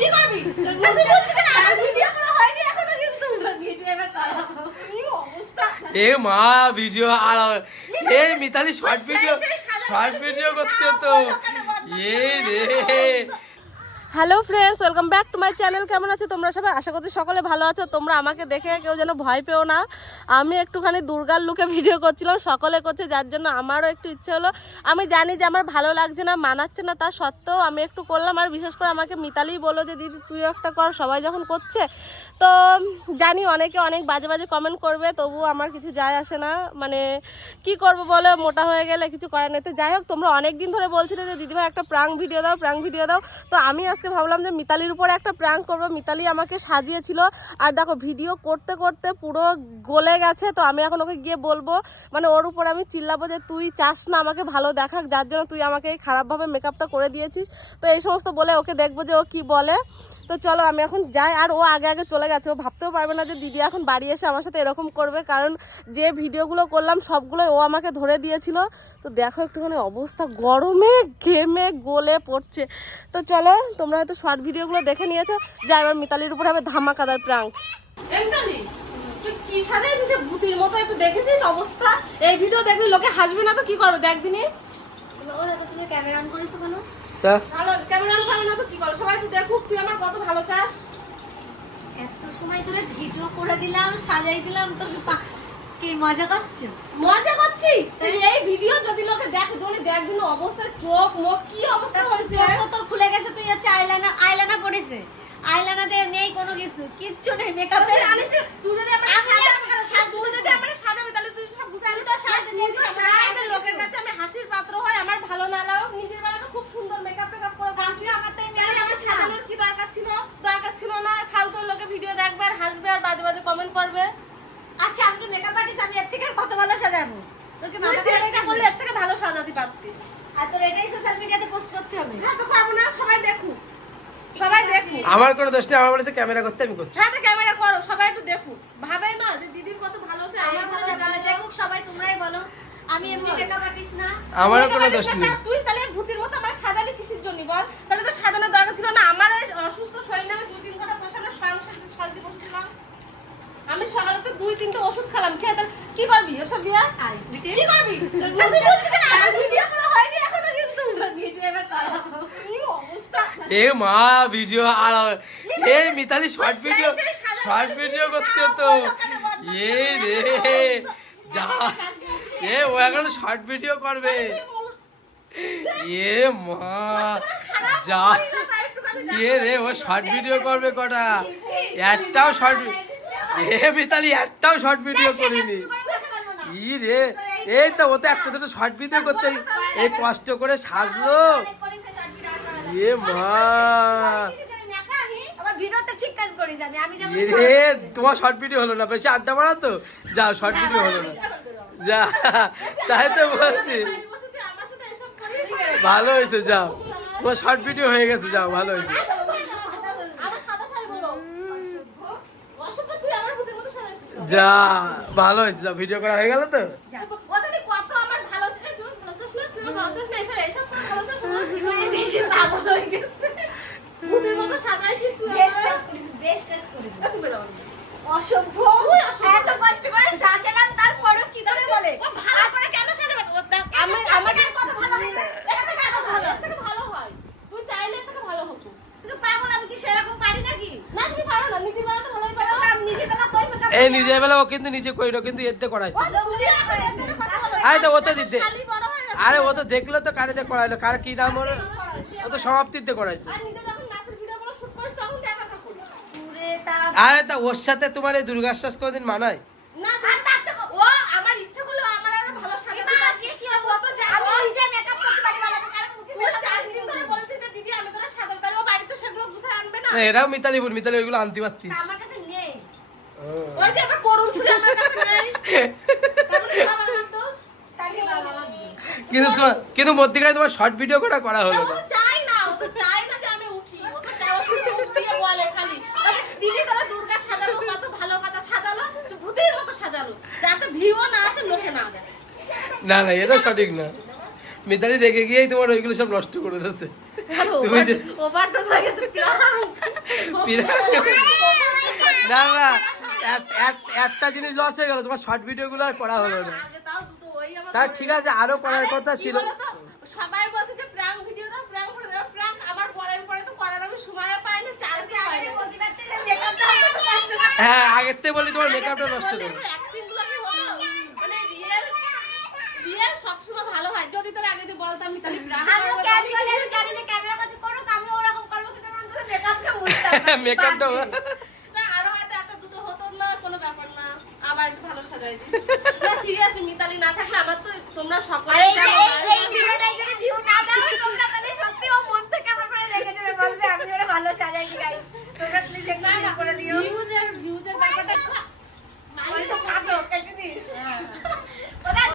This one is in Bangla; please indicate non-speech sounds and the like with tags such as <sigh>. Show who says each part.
Speaker 1: কি করবি? তুই না আমার ভিডিও করা হয়নি এখনও কিন্তু।
Speaker 2: ভিডিও এবার করাবো
Speaker 1: কি অবস্থা?
Speaker 3: এ মা ভিডিও আর এই Mitali short video short video করতে তো। এ রে।
Speaker 4: Hello friends welcome back to my channel কেমন আছে তোমরা সবাই? আশা করছি সকলে ভালো আছো। তোমরা আমাকে দেখে কেউ যেন ভয় পেও না। আমি একটুখানি দুর্গার লুকে ভিডিও করছিলাম, সকলে করছে, যার জন্য আমারও একটু ইচ্ছে হলো। আমি জানি যে আমার ভালো লাগছে না, মানাচ্ছে না, তা সত্ত্বেও আমি একটু করলাম। আর বিশেষ করে আমাকে মিতালিই বলল যে, দিদি, তুই একটা কর, সবাই যখন করছে। তো, জানি অনেকে অনেক বাজে বাজে কমেন্ট করবে, তবুও আমার কিছু যায় আসে না। মানে কি করব বলে, মোটা হয়ে গেলে কিছু করার নেই। তো যাই হোক, তোমরা অনেক দিন ধরে বলছিলে যে, দিদিভাই, একটা প্রাং ভিডিও দাও প্রাং ভিডিও দাও। তো আমি আজকে ভাবলাম যে মিতালির উপরে একটা প্র্যাঙ্ক করব। মিতালি আমাকে সাজিয়েছিল। আর দেখো ভিডিও করতে করতে পুরো গলে গেছে। তো আমি এখন ওকে গিয়ে বলব মানে ওর উপর আমি চিল্লাবো যে তুই চাস না আমাকে ভালো দেখাক, যার জন্য তুই আমাকে খারাপভাবে মেকআপটা করে দিয়েছিস। তো এই সমস্ত বলে ওকে দেখব যে ও কি বলে। তো চলো আমি এখন যাই আর ও আগে আগে চলে গেছে। ও ভাবতেও পারবে না যে দিদি এখন বাড়ি এসে আমার সাথে এরকম করবে কারণ যে ভিডিওগুলো করলাম সবগুলো ও আমাকে ধরে দিয়েছিল। তো দেখো একটুখানি অবস্থা গরমে ঘেমে গলে পড়ছে। তো চলো তোমরা হয়তো শর্ট ভিডিওগুলো দেখে নিয়েছো। যা এবার মিতালির উপর হবে ধামাকাদার প্রাং
Speaker 1: এমনি তুই কি সাজাইছিস ভূতির মতো? একটু দেখেছিস অবস্থা? এই ভিডিও দেখবি লোকে হাসবে না তো কি করবে? দেখ দিনই
Speaker 2: ক্যামেরা অন করেছ কেন?
Speaker 1: ক্যামেরা পাবে না তো কি করবে সবাই তো দেখুক তুই আমার কত ভালো চাস।
Speaker 2: এত সময় ধরে ভিডিও করে দিলাম সাজাই দিলাম তো কি মজা করছ?
Speaker 1: মজা করছি? এই- এই ভিডিও যদি লোকে দেখে তাহলে দেখ দিন অবস্থা চোখ মুখ কি অবস্থা হয়েছে।
Speaker 2: চোখ তোর খুলে গেছে তুই হচ্ছে আইলাইনার আইলাইনার পড়েছে। আইলাইনার দিয়ে নেই কোনো কিছু কিচ্ছু নেই মেকআপের
Speaker 1: জানিস তুই যদি আমার
Speaker 2: আমি
Speaker 1: সাজাবি
Speaker 2: কেন সাজবো?
Speaker 1: তুই যদি আমার সাজাবি তাহলে তুই সব গুছাবি
Speaker 2: তুই তো সাজতে
Speaker 1: তুই তো
Speaker 2: দিয়েছিস,
Speaker 1: চাই
Speaker 2: আমার
Speaker 1: যে
Speaker 2: সাজতে
Speaker 1: লোকের
Speaker 2: দিয়েছিস।
Speaker 1: কাছে আমি হাসির পাত্র হয় আমার ভালো না লাগুক নিজের বেলা তো খুব সুন্দর মেকআপ টেকআপ করে
Speaker 2: আপনি আমার তাই
Speaker 1: তাহলে
Speaker 2: makeup
Speaker 1: আমার
Speaker 2: করিস না।
Speaker 1: সাজানোর কি দরকার ছিল দরকার ছিল না ফালতু লোকে ভিডিও দেখবে আর বাজে বাজে কমেন্ট করবে।
Speaker 2: আচ্ছা আমি তো মেকআপ আর্টিস্ট আমি এর থেকে আর কত ভালো সাজাবো? তোকে মাথা
Speaker 1: চেষ্টা করলে এর থেকে ভালো সাজাতে পারতিস।
Speaker 2: আর তোর এটাই সোশ্যাল মিডিয়াতে পোস্ট করতে হবে।
Speaker 1: হ্যাঁ তো পারব না সবাই দেখুক। সবাই দেখুক।
Speaker 3: আমার কোনো দোষ নেই আমার বলেছে ক্যামেরা করতে আমি করছি।
Speaker 1: হ্যাঁ তো ক্যামেরা করো সবাই একটু দেখুক। ভাবে না যে দিদির কত ভালো চাই
Speaker 2: আমার ভালো ভালো দেখুক সবাই তোমরাই বলো। আমি এমনি মেকআপ আর্টিস্ট না।
Speaker 3: আমারও কোনো দোষ নেই।
Speaker 1: তুই তাহলে ভূতির মতো আমার সাজালি কিসের জন্য বল? তাহলে তো সাজানোর দরকার ছিল না আমার অসুস্থ শরীর আমি দুই তিন ঘণ্টা তোর সামনে স্বয়ং সাজতে বসছিলাম। আমি সকালে তো দুই তিনটে ওষুধ খেলাম। খেয়ে তাহলে কি করবি ওসব দিয়া? কি করবি? না তুই বলবি কেন আমার ভিডিও করা হয়নি এখনও কিন্তু।
Speaker 2: ভিডিও এবার করাবো
Speaker 1: কি অবস্থা?
Speaker 3: এ মা ভিডিও আর এই Mitali short video short video করতে তো। এ রে। যা। এ ও এখন শর্ট ভিডিও করবে। এ মা যা। এ রে ও শর্ট ভিডিও করবে কটা? একটাও শর্ট এ মিতালি একটাও শর্ট ভিডিও করিনি। ই রে এই তো ও তো একটা দুটো শর্ট ভিডিও করতে এই কষ্ট করে সাজলো। এ মা। তোমার শর্ট ভিডিও হলো না বেশি আড্ডা মারা তো। যাও শর্ট ভিডিও হলো না। যা তাই তো বলছি। ভালো হয়েছে যাও তোমার শর্ট ভিডিও হয়ে গেছে যাও ভালো হয়েছে
Speaker 1: আমার সাদা শাড়ি বলো অসভ্য তুই আমার ভূতের মতো সাজাইছিস
Speaker 3: যা ভালো হয়েছে ভিডিও করা হয়ে গেল তো?
Speaker 1: অসভ্য কত কষ্ট করে সাজালাম তারপরেও ভালো চাস না তুই ভালো চাস না এসব এসব করে ভালো চাস না
Speaker 2: বেশি পাগল হয়ে গেছে
Speaker 1: ভূতের মতো সাজাইছিস না
Speaker 2: বেশ কাজ করিস বেশ কাজ করিস
Speaker 1: এ, তুমি বেরো।
Speaker 2: অসভ্য এত কষ্ট করে সাজালাম তারপরেও কি করে বলে
Speaker 1: ও ভালো করে কেন সাজাবে ও দেখ, আমি আমাকে
Speaker 2: কত ভালো হয় না?
Speaker 1: এটা থেকে কত ভালো এর থেকে ভালো হয় তুই চাইলে এর থেকে ভালো হতো
Speaker 2: তুই তো পাগল আমি কি সেরকম পারি নাকি
Speaker 1: না তুমি পারো না নিজের বেলা তো ভালোই পারো
Speaker 2: আমি নিজে বেলা কই মেকআপ
Speaker 3: এই নিজের বেলা ও কিন্তু নিজে করিল কিন্তু এতে করাইছে। আরে তো ও তো দিতে। আরে ও তো দেখল তো কারিতে করাইলো কার কি নাম ওর? ও তো সমাপ্তিতে করাইছে।
Speaker 1: আর নিজে যখন নাচের ভিডিওগুলো শুট করিস তখন দেখা কথা করিস
Speaker 2: পুরে তা
Speaker 3: আরে তা ওর সাথে তোমার এই দুর্গাশ্বাস কোনোদিন মানায়?
Speaker 1: না আর তার থেকে ও আমার ইচ্ছে করল আমার আরও ভালো সাজাতে
Speaker 2: এবার
Speaker 1: পারবে
Speaker 2: দিয়ে কি
Speaker 1: ও তো
Speaker 2: অবস্থা?
Speaker 1: জানে
Speaker 2: আমি নিজে মেকআপ করতে পারি ভালো করে, কারণ মুখে
Speaker 1: তুই
Speaker 2: makeup
Speaker 1: চার
Speaker 2: করতে
Speaker 1: দিন ধরে
Speaker 2: পারি।
Speaker 1: বলেছিস যে দিদি আমি তোরা সাজাবো। তাহলে ও বাড়িতে সেগুলো গুছায় আনবে না?
Speaker 3: না, এরাও মিতালি মিতালি ওইগুলো আনতে পারতিস।
Speaker 1: ওই যে আবার করুন আমার কাছে নেই।
Speaker 3: কিন্তু তোমার কিন্তু মধ্যিখানে তোমার শর্ট ভিডিও করা করা
Speaker 1: না,
Speaker 3: হলো না।
Speaker 1: চাই না ও তো চাই না যে আমি উঠি। ও তো চাই ও দিয়ে বলে খালি। দিদি তোরা দুর্গা সাজালো কত ভালো কথা সাজালো ভূতের মতো সাজালো। যাতে ভিউ না আসে লোকে না দেয়
Speaker 3: না না এটা সঠিক না। মিতালি রেগে গিয়েই তোমার ওইগুলো সব নষ্ট করে দিচ্ছে তুমি যে
Speaker 1: ওভারডোজ হয়ে গেছে <laughs>
Speaker 3: না না। একটা জিনিস লস হয়ে গেল তোমার শর্ট ভিডিও গুলো আর করা হলো না।
Speaker 1: তাও দুটো
Speaker 3: তার ঠিক আছে আরও করার কথা ছিল।
Speaker 1: সবাই বলছে যে প্র্যাঙ্ক ভিডিও দাও প্র্যাঙ্ক করে দাও প্র্যাঙ্ক আমার পরের পরে তো করার আমি সময়ও পাই না পাই না।
Speaker 3: হ্যাঁ আগের থেকে বলি তোমার মেকআপটা নষ্ট করো।
Speaker 1: অ্যাক্টিংগুলো কি হতো মানে রিয়েল রিয়েল সবসময় ভালো হয়। যদি তোর আগে যে বলতাম আমি তাহলে প্র্যাঙ্ক
Speaker 2: ক্যাজুয়ালি আমি জানি যে ক্যামেরা কাছে করুক আমিও ওরকম করব কিন্তু আমার মেকআপটা বুঝতাম
Speaker 3: মেকআপটা <laughs>
Speaker 1: না আরও হয়তো একটা দুটো হতো না কোনো ব্যাপার না আবার একটু ভালো সাজাই দিস না সিরিয়াসলি মিতালি না থাকলে আমার তো তোমরা সকলে
Speaker 2: এই ভিডিওটাই যদি ভিউ না দাও তোমরা তাহলে সত্যি